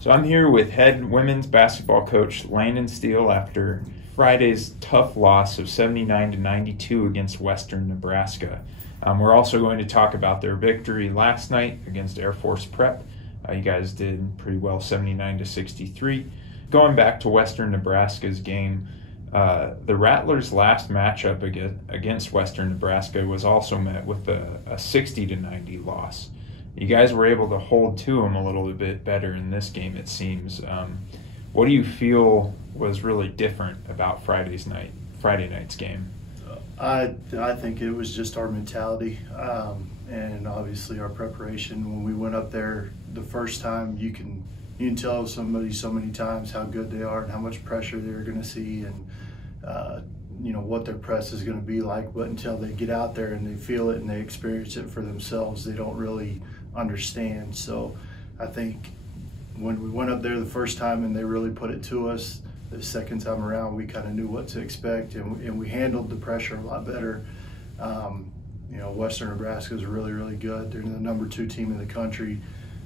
So I'm here with head women's basketball coach Landon Steele after Friday's tough loss of 79-92 against Western Nebraska. We're also going to talk about their victory last night against Air Force Prep. You guys did pretty well, 79-63. Going back to Western Nebraska's game, the Rattlers' last matchup against Western Nebraska was also met with a 60-90 loss. You guys were able to hold to them a little bit better in this game, it seems. What do you feel was really different about Friday night's game? I think it was just our mentality and obviously our preparation. When we went up there the first time, you can tell somebody so many times how good they are and how much pressure they're going to see and what their press is going to be like. But until they get out there and they feel it and they experience it for themselves, they don't really understand. So I think when we went up there the first time and they really put it to us, the second time around we kind of knew what to expect and we handled the pressure a lot better. Western Nebraska is really, really good. They're the #2 team in the country.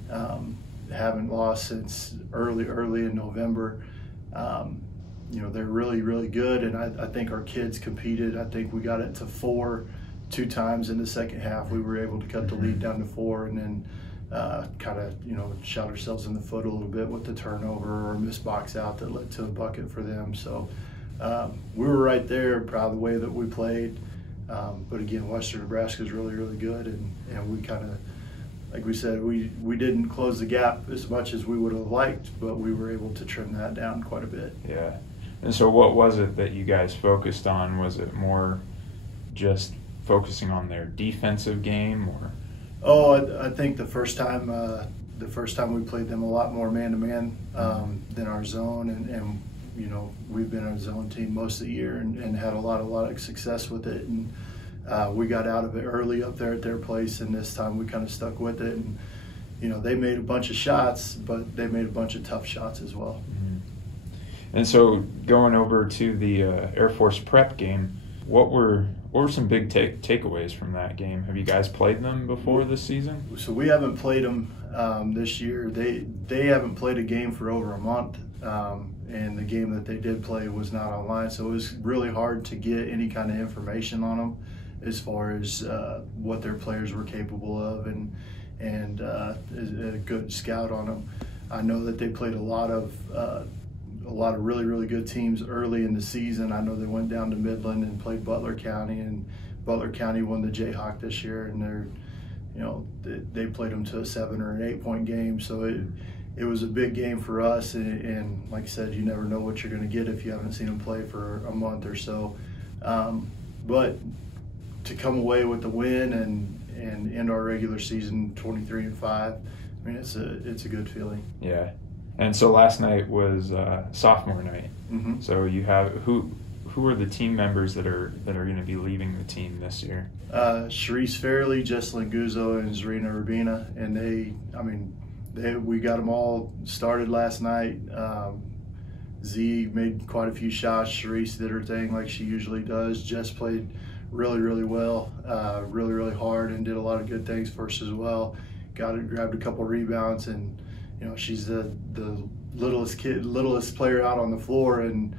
Haven't lost since early in November. They're really, really good, and I think our kids competed. I think we got it to 4 2 times in the second half. We were able to cut the lead down to 4 and then shot ourselves in the foot a little bit with the turnover or missed box out that led to a bucket for them. So we were right there, proud of the way that we played. But again, Western Nebraska is really, really good, and we kind of, like we said, we didn't close the gap as much as we would have liked, but we were able to trim that down quite a bit. Yeah. And so what was it that you guys focused on? Was it more just focusing on their defensive game, or? I think the first time we played them a lot more man-to-man than our zone, and we've been a zone team most of the year and had a lot of success with it, and we got out of it early up there at their place, and this time we kind of stuck with it, and they made a bunch of shots, but they made a bunch of tough shots as well. Mm-hmm. And so going over to the Air Force Prep game, what were some big takeaways from that game? Have you guys played them before this season? So we haven't played them this year. They haven't played a game for over a month, and the game that they did play was not online, so it was really hard to get any kind of information on them as far as what their players were capable of and a good scout on them. I know that they played a lot of really, really good teams early in the season. I know they went down to Midland and played Butler County, and Butler County won the Jayhawk this year, and they played them to a 7 or an 8 point game. So it was a big game for us, and like I said, you never know what you're going to get if you haven't seen them play for a month or so. But to come away with the win and end our regular season 23-5, I mean, it's a good feeling. Yeah. And so last night was sophomore night. Mm-hmm. So you have who are the team members that are going to be leaving the team this year? Sharice Fairley, Jesselyn Guzzo, and Zarina Rabina, and we got them all started last night. Z made quite a few shots. Sharice did her thing like she usually does. Jess played really, really well, really, really hard, and did a lot of good things for us as well. Grabbed a couple rebounds, and she's the littlest player out on the floor, and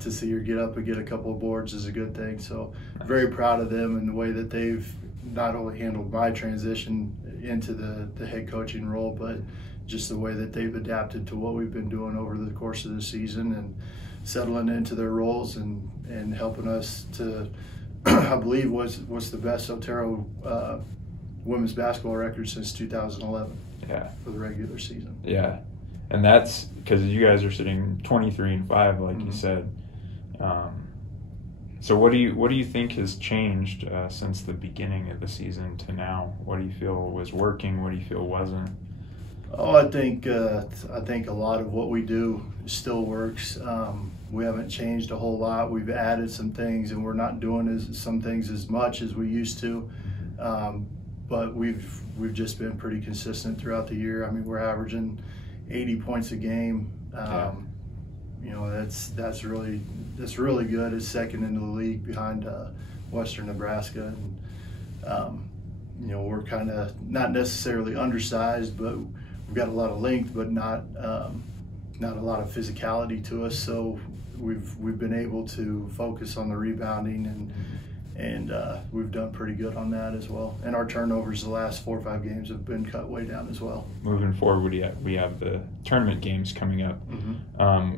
to see her get up and get a couple of boards is a good thing. So very proud of them and the way that they've not only handled my transition into the head coaching role, but just the way that they've adapted to what we've been doing over the course of the season and settling into their roles and helping us to, I believe, what's the best Otero women's basketball record since 2011. Yeah. For the regular season. Yeah. And that's because you guys are sitting 23-5, like Mm-hmm. you said. So what do you think has changed since the beginning of the season to now? What do you feel was working? What do you feel wasn't? I think a lot of what we do still works. We haven't changed a whole lot. We've added some things, and we're not doing some things as much as we used to. But we've just been pretty consistent throughout the year. I mean, we're averaging 80 points a game. That's really good. It's second in the league behind Western Nebraska, and we're kind of not necessarily undersized, but we've got a lot of length, but not a lot of physicality to us. So we've been able to focus on the rebounding, and we've done pretty good on that as well. And our turnovers the last 4 or 5 games have been cut way down as well. Moving forward, we have the tournament games coming up.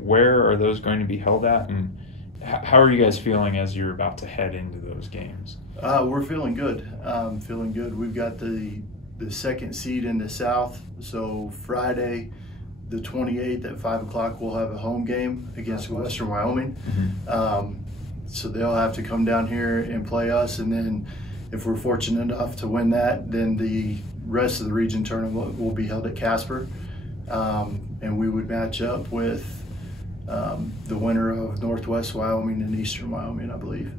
Where are those going to be held at, and how are you guys feeling as you're about to head into those games? We're feeling good. Feeling good. We've got the second seed in the South. So Friday, the 28th at 5 o'clock, we'll have a home game against Western Wyoming. So they'll have to come down here and play us, and then if we're fortunate enough to win that, then the rest of the region tournament will be held at Casper, and we would match up with the winner of Northwest Wyoming and Eastern Wyoming, I believe.